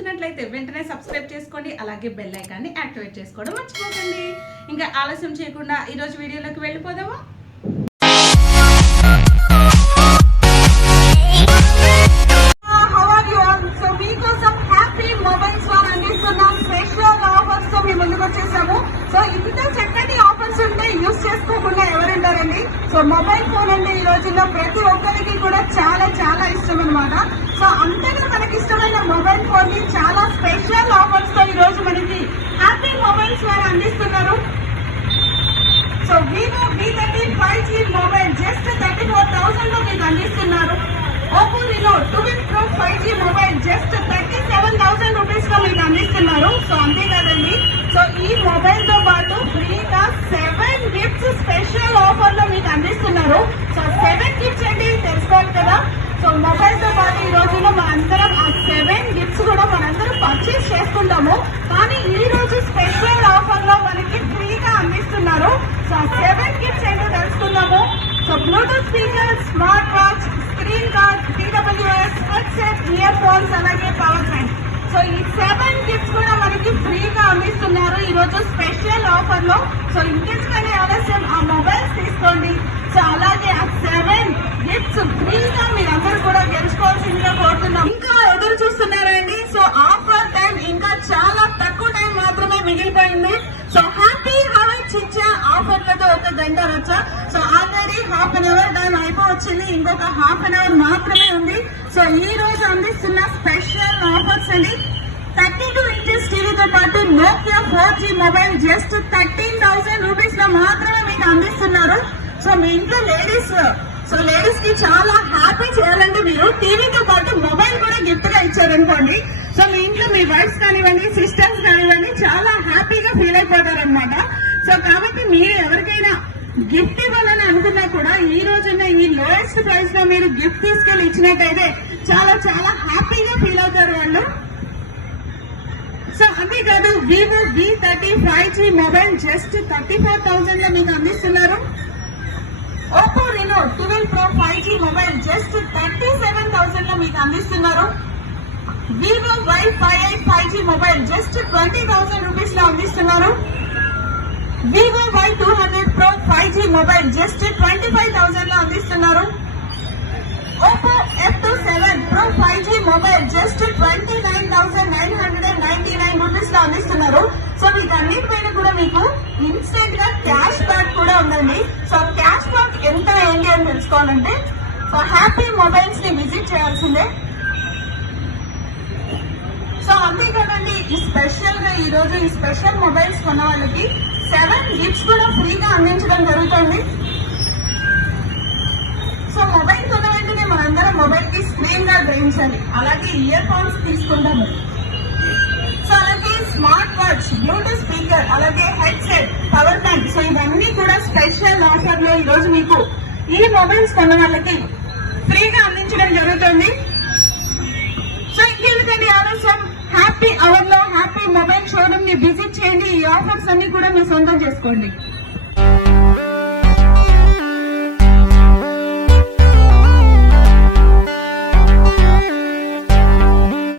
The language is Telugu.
చూస్తున్నట్లయితే వెంటనే సబ్స్క్రైబ్ చేసుకోండి, అలాగే బెల్ ఐకాన్ని యాక్టివేట్ చేసుకోవడం మర్చిపోకండి. ఇంకా ఆలస్యం చేయకుండా ఈరోజు వీడియోలోకి వెళ్ళిపోదామా? సో మొబైల్ ఫోన్ అంటే ఈ రోజుల్లో ప్రతి ఒక్కరికి కూడా చాలా చాలా ఇష్టం అనమాట. సో అంతగా మనకి ఇష్టమైన మొబైల్ ఫోన్ ని చాలా స్పెషల్ ఆఫర్స్ తో ఈ రోజు మనకి హ్యాపీ మొబైల్స్ వారు అందిస్తున్నారు. So Vivo V30 5G mobile just 34,000 లో మీకు అందిస్తున్నారు. Oppo Reno 12 Pro 5G mobile just 37,000 rupees లో మీకు అందిస్తున్నారు. సో అంతేకాదండి, సో ఈ మొబైల్ తో పాటు ఫ్రీగా 7 గిఫ్ట్స్ స్పెషల్ ఆఫర్ లో మీకు అందిస్తున్నారు. సో 7 గిఫ్ట్స్ అంటే తెలుసుకోవాలి కదా. సో మొబైల్ తో పాటు ఈ రోజుల్లో మనందరం ఆ 7 గిఫ్ట్స్ కూడా మనందరం పర్చేస్ చేసుకుంటాము, కానీ ఈ రోజు స్పెషల్ ఆఫర్ లో మనకి ఫ్రీగా అందిస్తున్నారు. సో 7 గిఫ్ట్స్ ఏంటో తెలుసుకుందాము. So Bluetooth speaker, smart watch, screen guard, TWS headset, ear phones, అలాగే పవర్ బ్యాంక్. సో ఈ 7 గిఫ్ట్స్ కూడా మనకి ఫ్రీగా అందిస్తున్నారు ఈ రోజు స్పెషల్ ఆఫర్ లో. సో ఇంకెందుకనే ఆలస్యం, ఆ మొబైల్స్ తీసుకోండి. సో అలాగే ఆ 7 గిఫ్ట్స్ ఫ్రీగా మీరందరూ కూడా గెలుచుకోవాల్సిందిగా కోరుతున్నాం. ఇంకా ఎదురు చూస్తున్నారండి. సో ఆఫర్ టైం ఇంకా చాలా తక్కువ టైం మాత్రమే మిగిలిపోయింది. సో హ్యాపీ హవాయి చిచ్చా ఆఫర్లతో ఒక గంట వచ్చా. So already half an hour time అయిపోవచ్చింది, ఇంకొక హాఫ్ అన్ అవర్ మాత్రమే ఉంది. సో ఈ రోజు అందిస్తున్న స్పెషల్ ఆఫర్స్ అండి. 32 ఇంచెస్ టీవీతో పాటు Nokia 4G mobile just 13,000 rupees లో మాత్రమే మీకు అందిస్తున్నారు. సో మీ ఇంట్లో లేడీస్ కి చాలా హ్యాపీ చేయాలంటే మీరు టీవీతో పాటు మొబైల్ కూడా గిఫ్ట్ గా ఇచ్చారనుకోండి. సో మీ ఇంట్లో మీ వైఫ్స్ కానివ్వండి, సిస్టర్స్ కానివ్వండి, చాలా హ్యాపీగా ఫీల్ అయిపోతారనమాట. సో కాబట్టి మీరు ఎవరికైనా గిఫ్ట్ ఇవ్వాలని అనుకున్నా కూడా ఈ రోజున్న ఈ లోయెస్ట్ ప్రైస్ లో మీరు గిఫ్ట్ తీసుకెళ్లి ఇచ్చినట్టయితే చాలా చాలా హ్యాపీగా ఫీల్ అవుతారు వాళ్ళు. సో అంతేకాదు, Vivo V30 5G mobile just 34,000 లో మీకు అందిస్తున్నారు. Oppo Reno 12 Pro 5G mobile just 37,000 లో మీకు అందిస్తున్నారు. Vivo Y58 5G mobile just 20,000 rupees లో అందిస్తున్నారు. Vivo Y200 Pro 5G mobile just 25,000 లో అందిస్తున్నారు. Oppo F27 Pro 5G mobile just 29,999 rupees లో అందిస్తున్నారు. సో మీకు అన్నిటిపైన కూడా మీకు ఇన్స్టెంట్ గా క్యాష్ బ్యాక్ కూడా ఉందండి. సో క్యాష్ బ్యాక్ ఎంత ఏంటి అని తెలుసుకోవాలంటే సో హ్యాపీ మొబైల్స్ ని విజిట్ చేయాల్సిందే. సో అంతేకాదండి, ఈ స్పెషల్ గా ఈ రోజు ఈ స్పెషల్ మొబైల్స్ కొన్న వాళ్ళకి 7 గిఫ్ట్స్ కూడా ఫ్రీగా అందించడం జరుగుతుంది. సో మొబైల్ కొన్న వెంటనే మనందరం మొబైల్ కి స్క్రీన్ గార్డ్ వేయించాలి, అలాగే ఇయర్ ఫోన్స్ తీసుకుంటాము. సో అలాగే స్మార్ట్ వాచ్, బ్లూటూత్ స్పీకర్, అలాగే హెడ్సెట్, పవర్ బ్యాంక్. సో ఇవన్నీ కూడా స్పెషల్ ఆఫర్ లో ఈ రోజు మీకు ఈ మొబైల్స్ కొన్న వాళ్ళకి ఫ్రీగా అందించడం జరుగుతుంది. సో ఇంకెందుకండి ఆలస్యం, హ్యాపీ అవర్ లో హ్యాపీ మొబైల్ షోరూమ్ ని విజిట్ చేయండి. ఈ ఆఫర్స్ అన్ని కూడా మీరు సొంతం చేసుకోండి.